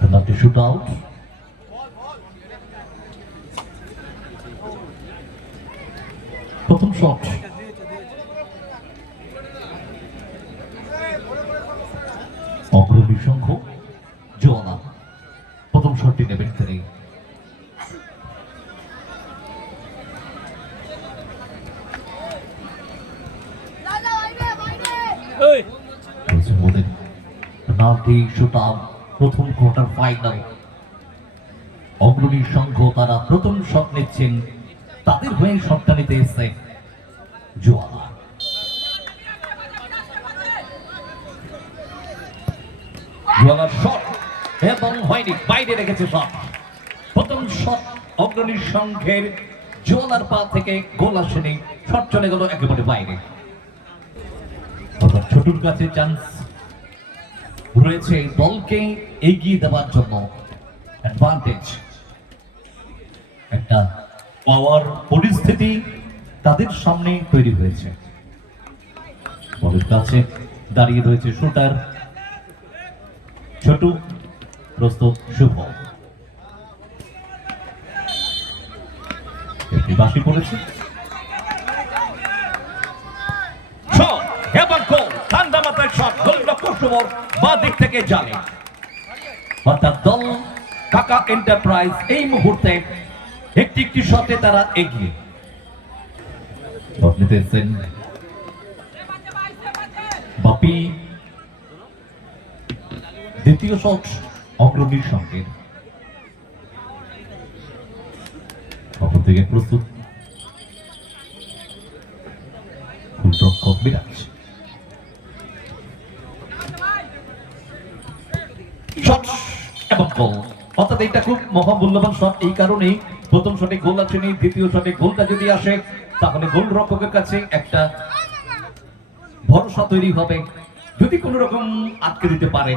Penalty shootout. প্রথম shot অগ্রণী সংঘ জোয়ানা প্রথম শটটি নেবেন তিনি। পেনাল্টি শুটআউট প্রথম কোয়ার্টার ফাইনাল। অগ্রণী সংঘ তারা প্রথম শট নিচ্ছেন, তাদের হয়ে শটটা নিতে এসছে জোয়ানা। জোয়ানার শট এবং হয়নি, বাইরে রেখেছে শট। প্রথম শট অগ্রণী সংঘের জোয়ানার পা থেকে গোল আসেনি, শট চলে গেল একেবারে বাইরে। ছোটুর কাছে চান্স রয়েছে দলকে এগিয়ে দেওয়ার জন্য, অ্যাডভান্টেজ একটা পাওয়ার পরিস্থিতি তাদের সামনে তৈরি হয়েছে। বলের কাছে দাঁড়িয়ে রয়েছে শুটার ছোটু, প্রস্তুত শুভ। একটি বাঁশি পড়েছে, ঠান্ডা মাথায় শট, গোলরক্ষক শুভর বাঁ দিক থেকে জালে। অর্থাৎ দল কাকা এন্টারপ্রাইজ এই মুহূর্তে একটি একটি শটে তারা এগিয়ে। বাপি দ্বিতীয় শট অগ্রণীর সঙ্গে, অপর থেকে প্রস্তুত গোলরক্ষক বিরাজ। অর্থাৎ এটা খুব মহামূল্যবান শট, এই কারণেই প্রথম শটে গোল আসেনি, দ্বিতীয় শটে গোলটা যদি আসে তাহলে গোলরক্ষকের কাছে একটা ভরসা তৈরি হবে। যদি কোন রকম আটকে দিতে পারে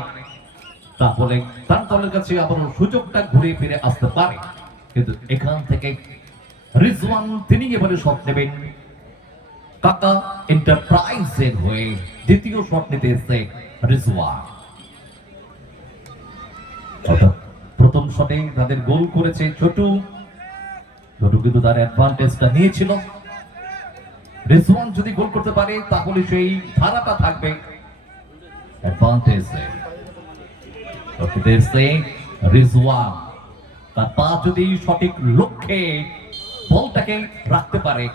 তাহলে তার দলের কাছে আবার সুযোগটা ঘুরে ফিরে আসতে পারে। কিন্তু এখান থেকে রিজওয়ান তিনি এবারে শট নেবেন কাকা এন্টারপ্রাইজের হয়ে। দ্বিতীয় শট নিতে এসেছে রিজওয়ান। প্রথম শটে তাদের গোল করেছে ছোটু, ছোটু কিন্তু তার অ্যাডভান্টেজটা নিয়েছিল। রিজওয়ান যদি গোল করতে পারে তাহলে সেই ধারাটা থাকবে অ্যাডভান্টেজে। রিজওয়ান তার পা যদি সঠিক লক্ষ্যে বলটাকে রাখতে পারে,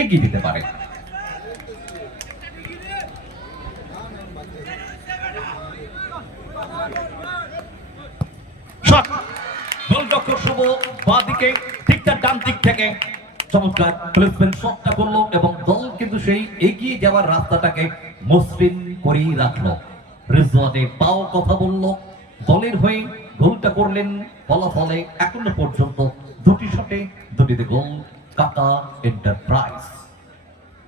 এগিয়ে দিতে পারে। গোলরক্ষক শুভ বাঁ দিকে, ঠিক তার ডান দিক থেকে চমৎকার প্লেসমেন্ট শটটা করলো এবং দল কিন্তু সেই এগিয়ে যাওয়ার রাস্তাটাকে মসৃণ করেই রাখলো। রিজওয়ানের পাও কথা বলল, দলের হয়ে গোলটা করলেন। ফলাফলে এখনো পর্যন্ত দুটি শটে দুটিতে গোল কাকা এন্টারপ্রাইজ।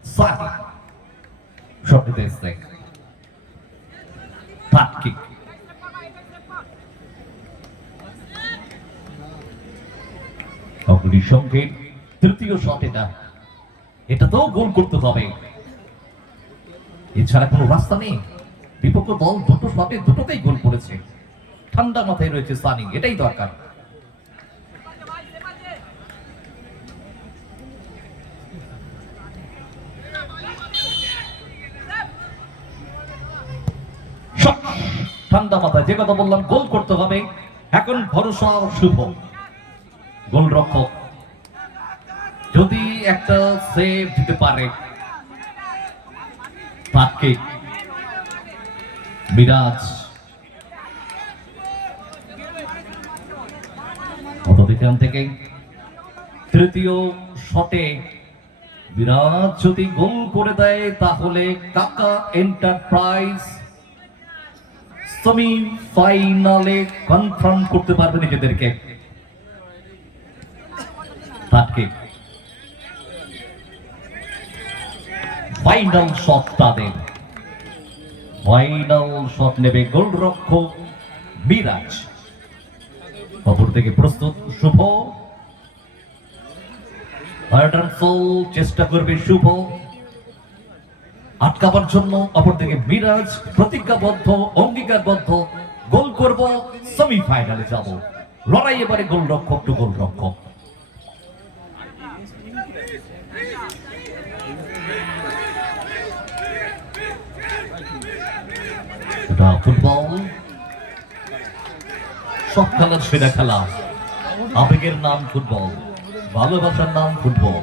সানি শট নিতে এসছে, ফ্ল্যাট কিক। অগ্রণীর সঙ্গে তৃতীয় শট, এটা তো গোল করতে হবে, এছাড়া কোনো রাস্তা নেই। বিপক্ষ দল দুটো শটে দুটোতেই গোল করেছে, ঠান্ডা মাথায় রয়েছে সানি, এটাই দরকার। ঠান্ডা মাথায় যে কথা বললাম, গোল করতে হবে। এখন ভরসা শুভ গোলরক্ষক যদি একটা সেভ দিতে পারে। মিরাজ এখান থেকে তৃতীয় শটে মিরাজ যদি গোল করে দেয় তাহলে কাকা এন্টারপ্রাইজ সেমিফাইনালে কনফার্ম করতে পারবে নিজেদেরকে। ফাইনাল শট তাদের, ফাইনাল শট নেবে গোলরক্ষক মিরাজ। অপর থেকে প্রস্তুত শুভ, চেষ্টা করবে শুভ, আটকাবার জন্য অপরদিকে মিরাজ প্রতিজ্ঞাবদ্ধ, অঙ্গীকারবদ্ধ, গোল করব, সেমিফাইনালে যাব। লড়াই এবারে গোলরক্ষক টু গোলরক্ষক। ফুটবল সব খেলার সেরা খেলা। আবেগের নাম ফুটবল, ভালোবাসার নাম ফুটবল।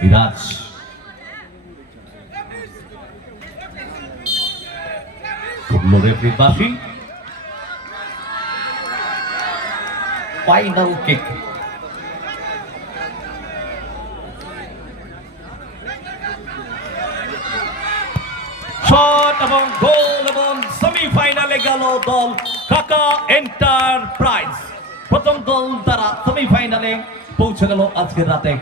মিরাজ রেফারির বাঁশি। Final kick. শট এবং গোল এবং সেমিফাইনালে গেল দল ঢাকা এন্টারপ্রাইজ। প্রথম দল তারা সেমিফাইনালে পৌঁছে গেল আজকের রাতে।